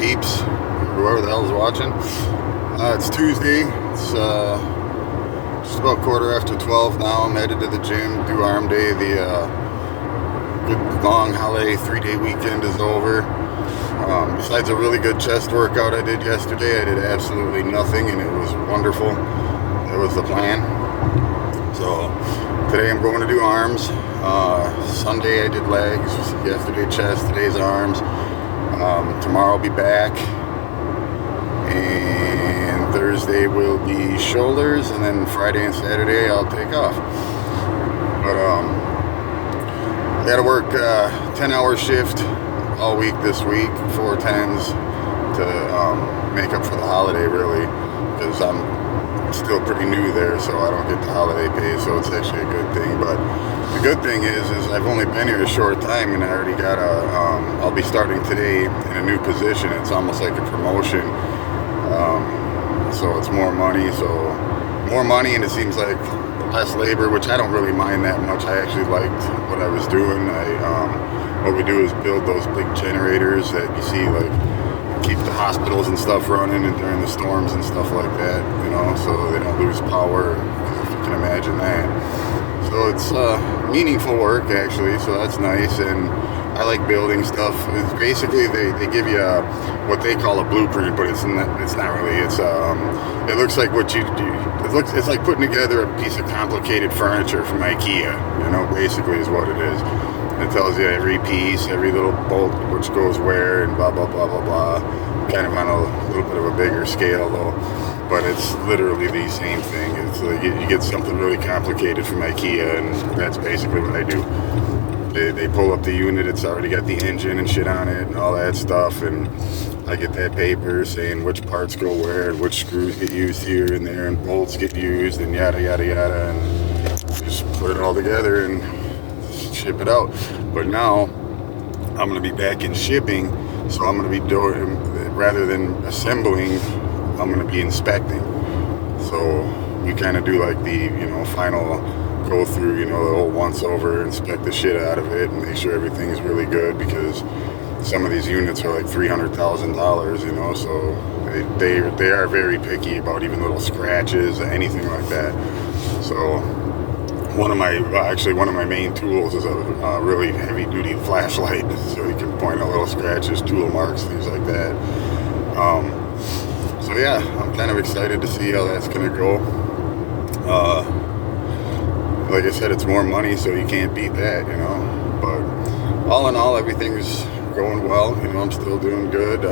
peeps, whoever the hell's watching. It's Tuesday. It's just about 12:15 now. I'm headed to the gym, do arm day. The good long holiday 3-day weekend is over. Besides a really good chest workout I did yesterday, I did absolutely nothing, and it was wonderful. That was the plan. So today I'm going to do arms. Sunday I did legs, yesterday chest, today's arms. Tomorrow I'll be back, and Thursday will be shoulders, and then Friday and Saturday I'll take off. But I gotta work 10-hour shift all week this week, 4 10s, to make up for the holiday, really, because I'm still pretty new there, so I don't get the holiday pay, so it's actually a good thing. But the good thing is I've only been here a short time, and I already got I'll be starting today in a new position. It's almost like a promotion, so it's more money, and it seems like less labor, which I don't really mind that much. I actually liked what I was doing. What we do is build those big generators that you see, like, keep the hospitals and stuff running, and during the storms and stuff like that, so they don't lose power, if you can imagine that. So it's meaningful work, actually, so that's nice. And I like building stuff. It's basically, they give you what they call a blueprint, but it's not really. It looks like what you do. It's like putting together a piece of complicated furniture from IKEA, basically is what it is. It tells you every piece, every little bolt, which goes where, and blah, blah, blah, blah, blah. Kind of on a little bit of a bigger scale, though. But it's literally the same thing. It's like you get something really complicated from IKEA, and that's basically what I do. They pull up the unit, it's already got the engine and shit on it and all that stuff, and I get that paper saying which parts go where, and which screws get used here and there, and bolts get used, and yada, yada, yada, and just put it all together and ship it out. But now I'm going to be back in shipping, so I'm going to be doing, rather than assembling, I'm going to be inspecting. So we kind of do like the final go through, the whole once over, inspect the shit out of it and make sure everything's really good, because some of these units are like $300,000, so they are very picky about even little scratches, anything like that. So one of my main tools is a really heavy duty flashlight, so you can point out little scratches, tool marks, things like that. So yeah, I'm kind of excited to see how that's gonna go. Like I said, it's more money, so you can't beat that, but all in all, everything's going well. I'm still doing good.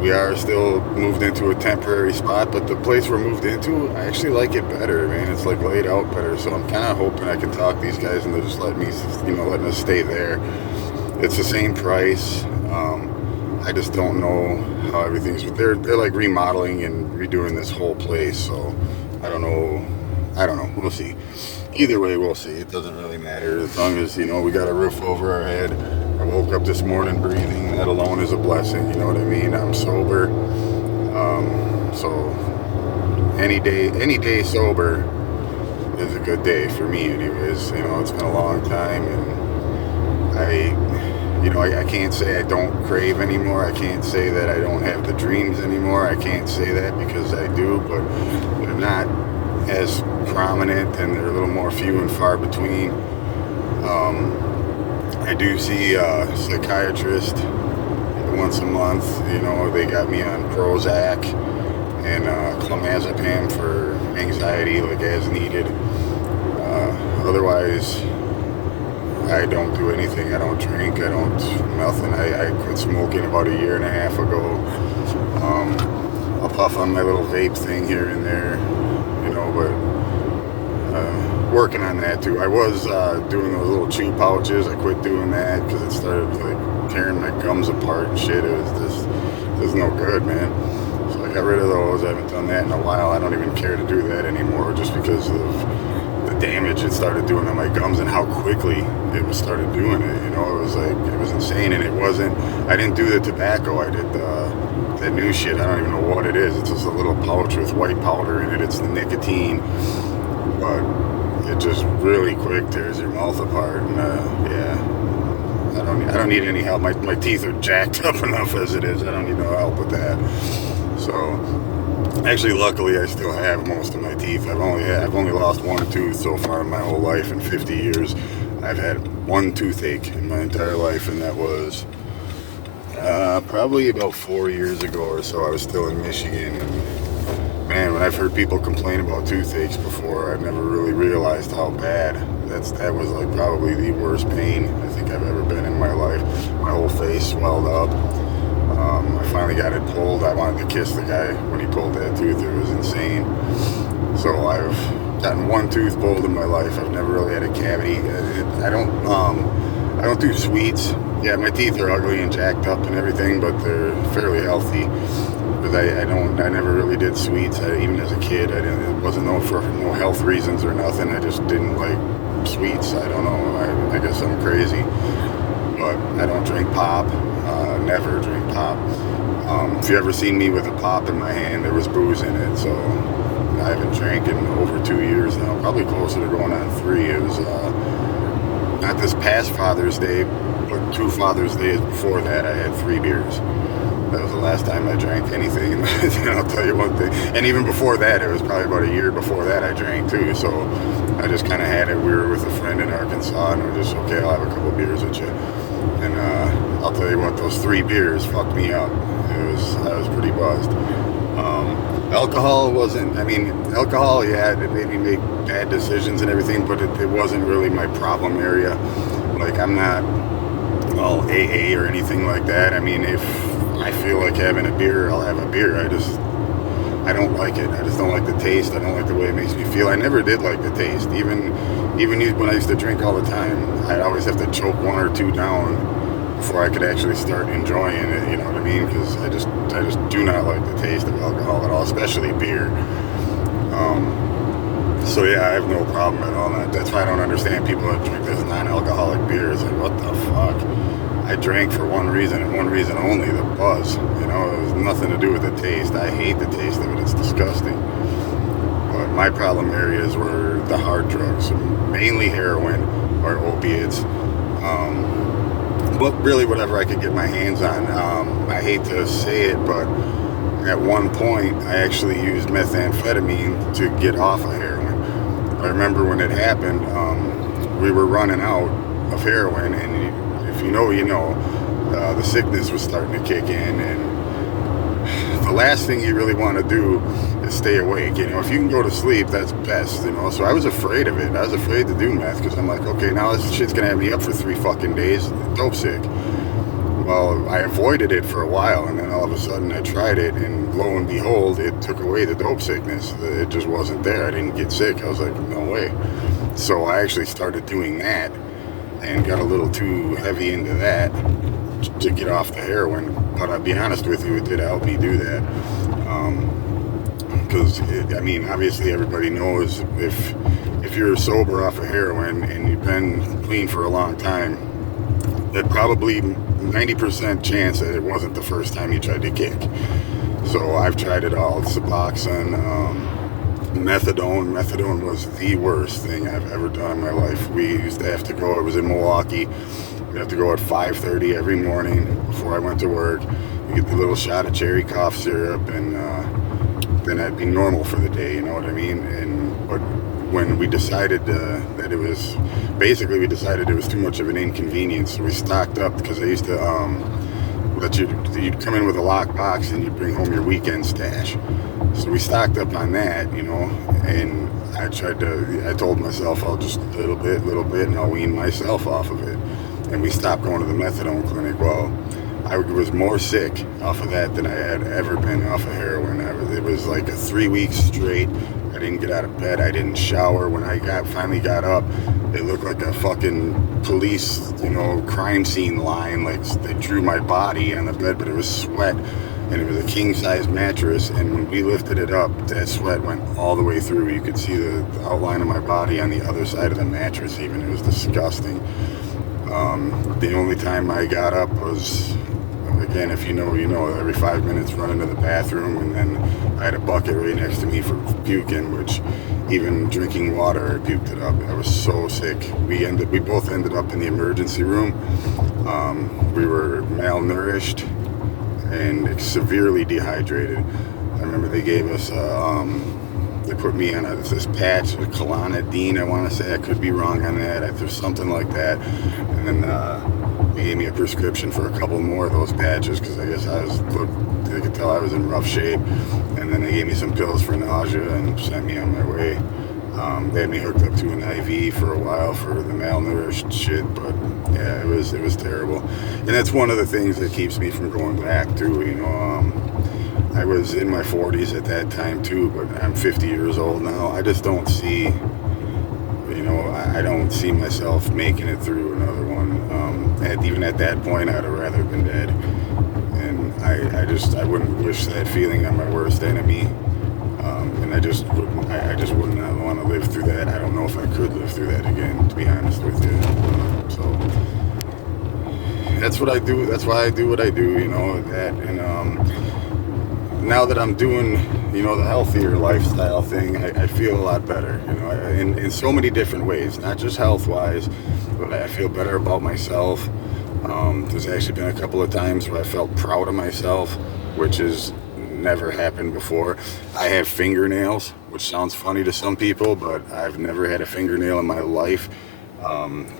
We are still moved into a temporary spot, but the place we're moved into, I actually like it better, man. It's like laid out better, so I'm kind of hoping I can talk these guys and they'll just letting us stay there. It's the same price. I just don't know how everything's, they're like remodeling and redoing this whole place, so I don't know, we'll see. Either way, we'll see. It doesn't really matter, as long as, we got a roof over our head. I woke up this morning breathing. That alone is a blessing, you know what I mean? I'm sober. So any day sober is a good day for me anyways. It's been a long time, and I can't say I don't crave anymore. I can't say that I don't have the dreams anymore. I can't say that, because I do, but they're not as prominent, and they're a little more few and far between. I do see a psychiatrist once a month. They got me on Prozac and clonazepam for anxiety, like as needed. Otherwise, I don't do anything. I don't drink. I don't nothing. I quit smoking about 1.5 years ago. I'll puff on my little vape thing here and there, but working on that too. I was doing those little chew pouches. I quit doing that because it started like tearing my gums apart and shit. It was no good, man. So I got rid of those. I haven't done that in a while. I don't even care to do that anymore, just because of the damage it started doing on my gums and how quickly it started doing it. It was insane. And I didn't do the tobacco. I did that new shit. I don't even know what it is. It's just a little pouch with white powder in it. It's the nicotine, but it just really quick tears your mouth apart. And yeah, I don't I don't need any help. My teeth are jacked up enough as it is. I don't need no help with that. So actually, luckily, I still have most of my teeth. I've only lost one tooth so far in my whole life. In 50 years, I've had one toothache in my entire life, and that was probably about 4 years ago or so. I was still in Michigan, and man, when I've heard people complain about toothaches before, I've never really realized how bad. That was like probably the worst pain I think I've ever been in my life. My whole face swelled up. I finally got it pulled. I wanted to kiss the guy when he pulled that tooth. It was insane. So I've gotten one tooth pulled in my life. I've never really had a cavity. I don't do sweets. Yeah, my teeth are ugly and jacked up and everything, but they're fairly healthy. But I never really did sweets. Even as a kid, it wasn't known for no health reasons or nothing. I just didn't like sweets. I don't know. I guess I'm crazy. But I don't drink pop. Never drink pop. If you ever seen me with a pop in my hand, there was booze in it. So I haven't drank in over 2 years now. Probably closer to going on 3. It was not this past Father's Day, but 2 Father's Days before that. I had 3 beers. That was the last time I drank anything. And I'll tell you one thing. And even before that, it was probably about a year before that I drank too. So I just kind of had it. We were with a friend in Arkansas, and we're just, okay, I'll have a couple beers with you. And I'll tell you what, those 3 beers fucked me up. I was pretty buzzed. Alcohol wasn't, alcohol, yeah, it made me make bad decisions and everything, but it wasn't really my problem area. Like, I'm not all AA or anything like that. I mean, if I feel like having a beer, I'll have a beer. I don't like it. I just don't like the taste. I don't like the way it makes me feel. I never did like the taste. Even when I used to drink all the time, I'd always have to choke 1 or 2 down before I could actually start enjoying it, you know what I mean? Because I just do not like the taste of alcohol at all, especially beer. So yeah, I have no problem at all. That's why I don't understand people that drink this non-alcoholic beer. It's like, what the fuck? I drank for one reason and one reason only, the buzz. You know, it was nothing to do with the taste. I hate the taste of it. It's disgusting. But my problem areas were the hard drugs, mainly heroin or opiates. But really whatever I could get my hands on. I hate to say it, but at one point I actually used methamphetamine to get off of heroin. I remember when it happened, we were running out of heroin, and if you know, you know, the sickness was starting to kick in, and the last thing you really want to do is stay awake. You know, if you can go to sleep, that's best, you know. So I was afraid of it. I was afraid to do meth because I'm like, okay, now this shit's gonna have me up for 3 fucking days, dope sick. Well, I avoided it for a while, and then all of a sudden I tried it, and lo and behold, it took away the dope sickness. It just wasn't there. I didn't get sick. I was like, no way. So I actually started doing that and got a little too heavy into that to get off the heroin. But I'll be honest with you, it did help me do that. Because, obviously everybody knows if you're sober off of heroin and you've been clean for a long time, that probably 90% chance that it wasn't the first time you tried to kick. So I've tried it all. Suboxone, methadone. Methadone was the worst thing I've ever done in my life. We used to have to go, it was in Milwaukee, we'd have to go at 5:30 every morning before I went to work. You get the little shot of cherry cough syrup, and then that'd be normal for the day, you know what I mean? But when we decided that it was, basically we decided it was too much of an inconvenience, so we stocked up, because they used to you'd come in with a locked box and you'd bring home your weekend stash. So we stocked up on that, you know, and I told myself I'll just little bit, and I'll wean myself off of it. And we stopped going to the methadone clinic. Well, I was more sick off of that than I had ever been off of heroin. It was like a 3 weeks straight. I didn't get out of bed. I didn't shower. When I finally got up, it looked like a fucking police, you know, crime scene line. Like they drew my body on the bed, but it was sweat, and it was a king-size mattress. And when we lifted it up, that sweat went all the way through. You could see the outline of my body on the other side of the mattress. Even it was disgusting. The only time I got up was again, if you know, you know, every 5 minutes running to the bathroom, and then I had a bucket right next to me for puking, which even drinking water, I puked it up. I was so sick. We both ended up in the emergency room. We were malnourished and severely dehydrated. I remember they gave us they put me on this patch, Klonidine, I want to say. I could be wrong on that. There's something like that. And then they gave me a prescription for a couple more of those patches because I guess they could tell I was in rough shape. And then they gave me some pills for nausea and sent me on my way. They had me hooked up to an IV for a while for the malnourished shit, but yeah, it was terrible. And that's one of the things that keeps me from going back to, you know, I was in my 40s at that time too, but I'm 50 years old now. I just don't see, you know, I don't see myself making it through another one. Even at that point, I'd have rather been dead. And I wouldn't wish that feeling on my worst enemy. And I just would not want to live through that. I don't know if I could live through that again, to be honest with you. So that's what I do. That's why I do what I do, you know, that. And now that I'm doing, you know, the healthier lifestyle thing, I feel a lot better, you know, in so many different ways, not just health-wise, but I feel better about myself. There's actually been a couple of times where I felt proud of myself, which has never happened before. I have fingernails, which sounds funny to some people, but I've never had a fingernail in my life.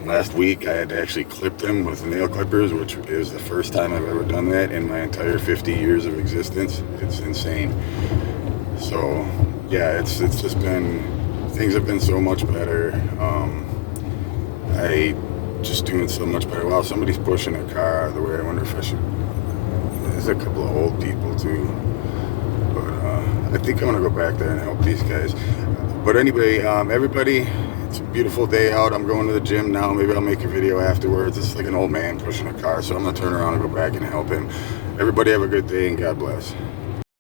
Last week I had to actually clip them with nail clippers, which is the first time I've ever done that in my entire 50 years of existence. It's insane. So yeah, it's just been, things have been so much better. I just doing so much better. Wow, somebody's pushing a car out of the way. I wonder if I should, there's a couple of old people too, but I think I'm gonna go back there and help these guys. But anyway, everybody, it's a beautiful day out. I'm going to the gym now. Maybe I'll make a video afterwards. It's like an old man pushing a car, so I'm gonna turn around and go back and help him. Everybody have a good day and God bless.